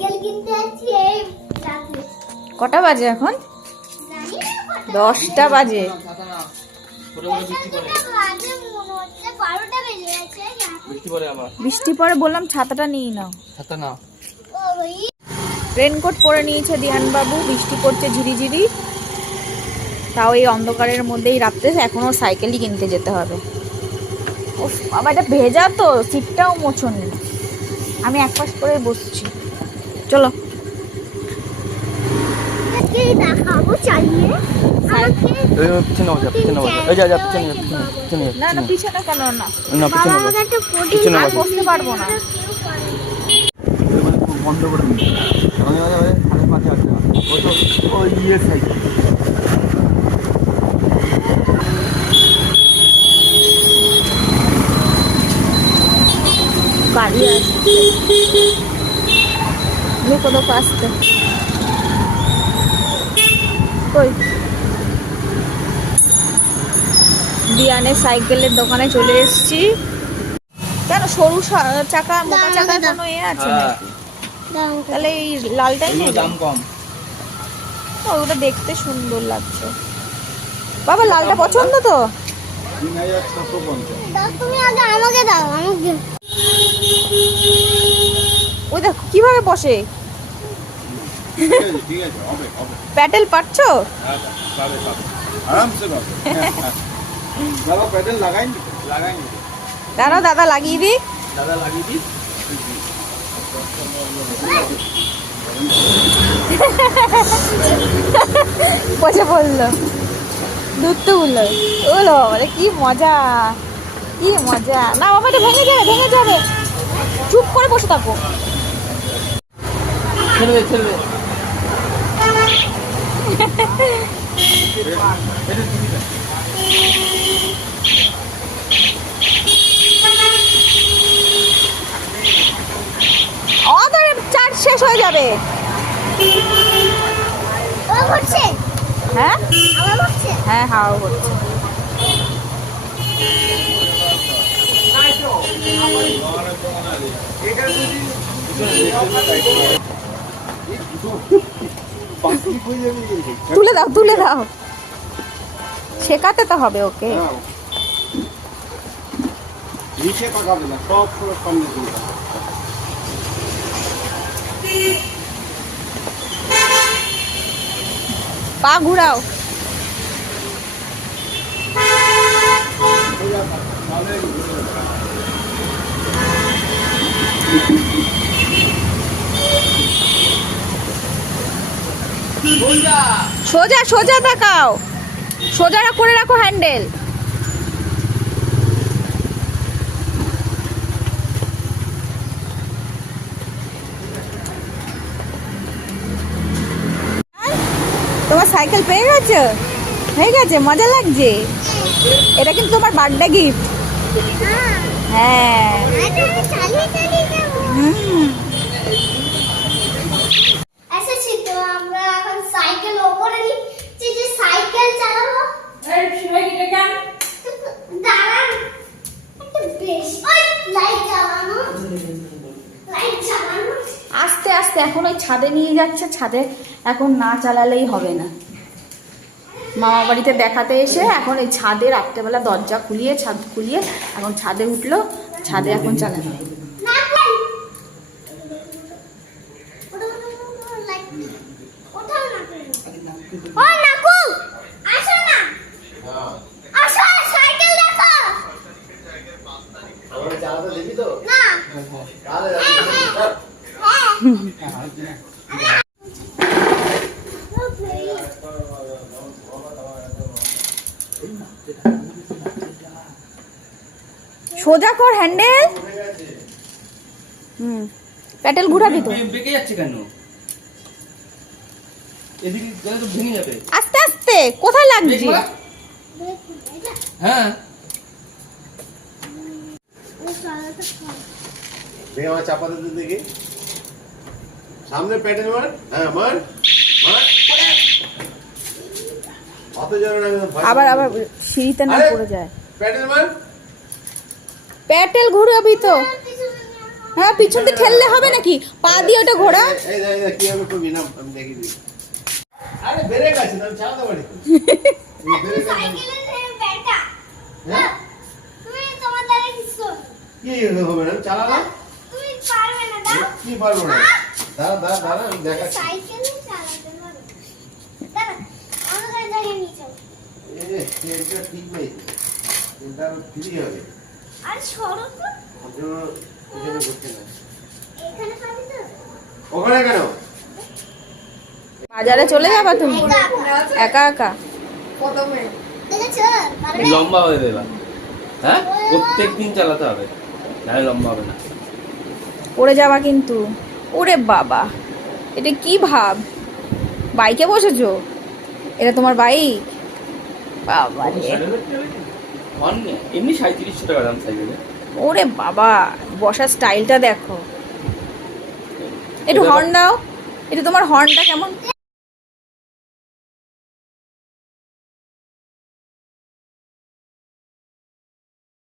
Cycle কিনতে যাচ্ছি এই রাতে। কটা বাজে এখন? 10টা বাজে। বৃষ্টি পরে বললাম ছাতাটা নিয়ে নাও। ছাতা না, রেনকোট পরে নিয়েছে দিয়ান বাবু। বৃষ্টি পড়ছে ঝিরিঝিরি, তাও এই অন্ধকারের মধ্যেই রাত্রে এখনো সাইকেলই কিনতে যেতে হবে। উফ বাবা, এটা ভেজা তো, সিটটাও মোছনি। আমি এক পাশ করে বসছি। চলো দেখাবো চালিয়ে। না না, পিছনে কেন না? আর বসতে পারবো না। বন্ধ করে দিই। গাড়ি আসছে, ঢুকো আসতে। কই দিয়ানের সাইকেলের দোকানে চলে এসেছি। কেন সরু চাকা মোটা চাকা কোনো এ আছে নাকি? তাহলে এই লালটাই নেই, দাম কম। ওটা দেখতে সুন্দর লাগছে। বাবা লালটা পছন্দ তো? তুমি আগে আমাকে দাও, আমাকে। ওই দেখো কিভাবে বসে। ঠিক আছে, হবে হবে। প্যাডেল পাচ্ছো? আরামসে পাবে। দাদা প্যাডেল লাগাইনি। দাঁড়াও দাদা লাগিয়ে দিই। দাদা লাগিয়ে দিই। বসে পড়লো, দুধ তো উঠলো। ওলো বাবা, কি মজা, কি মজা। না বাবা, এটা ভেঙে যাবে। চুপ করে বসে থাকো। ছেড়ে দে। অতএব চার্জ শেষ হয়ে যাবে। হ্যাঁ হ্যাঁ, হাওয়া হচ্ছে। তুলে দাও, শেখাতে তো হবে ওকে। নিচে পাকাবে না, সব পুরো সামনে দিয়ে। পা ঘুরাও। সোজা তাকাও, সোজা করে রাখো হ্যান্ডেল। তোমার সাইকেল পেয়ে গেছে? হয়ে গেছে, মজা লাগছে। এটা কিন্তু তোমার বার্থডে গিফট। হ্যাঁ, এসেছি তো আমরা এখন সাইকেল ওপরে নিচ্ছি যে সাইকেল চালাবো। দাঁড়ান একটু বেশ। ওই লাইট জ্বালানো। আস্তে আস্তে এখন ওই ছাদে নিয়ে যাচ্ছে। ছাদে এখন না চালালেই হবে না। মামা বাড়িতে দেখাতে এসে এখন এই ছাদে রাত্রেবেলা দরজা খুলিয়ে ছাদ খুলিয়ে এখন ছাদে উঠলো। ছাদে এখন চালানো। সোজা কর হ্যান্ডেল। প্যাডেল ঘুরাবি তো। বেঁকে যাচ্ছে কেন? এদিকে গেলে তো ভেঙে যাবে। আস্তে আস্তে, কোথায় লাগছে? হ্যাঁ, চাপা দিতে দেখি। সামনে প্যাডেল মার। হ্যাঁ, মার। আবার সিঁড়িতে না পড়ে যায়। প্যাডেল মার। প্যাডেল ঘুরাবি তো। হ্যাঁ পিছন দিয়ে ঠেললে হবে নাকি? পা দিয়ে ওটা ঘোরা। এই কি হবে করবি না আমি দেখি দিই। আরে ব্রেক আছে না, আমি চালাতে পারি। এই ব্রেক আছে। সাইকেলের ব্যাটা হ্যাঁ? তুমি তোমার দ্বারা কিছু কি হবে না চালালাম? তুমি পারবে না দাও কি পারবো না? দাঁড়া আমি দেখাচ্ছি। সাইকেল চালাতে পারো দাঁড়া আমাদের জায়গায় নিয়ে যাও এটা ঠিক নেই, এটা ফ্রি হবে। আর সরো তো এখানে করতে না, এখানে পাবি তো ওখানে কেন? বাজারে চলে যাবা তুমি একা একা? দেখেছো পারবে লম্বা হয়ে দেবা। হ্যাঁ, প্রত্যেক দিন চালাতে হবে, নাহলে লম্বা হবে না। পড়ে যাবা কিন্তু। ওরে বাবা, এটা কি ভাব? বাইকে বসেছো? এটা তোমার বাইক? বাবা রে। এমনি 3700 টাকা দাম সাইকেলে। ওরে বাবা, বসার স্টাইলটা দেখো। একটু হর্ন দাও, একটু তোমার হর্নটা কেমন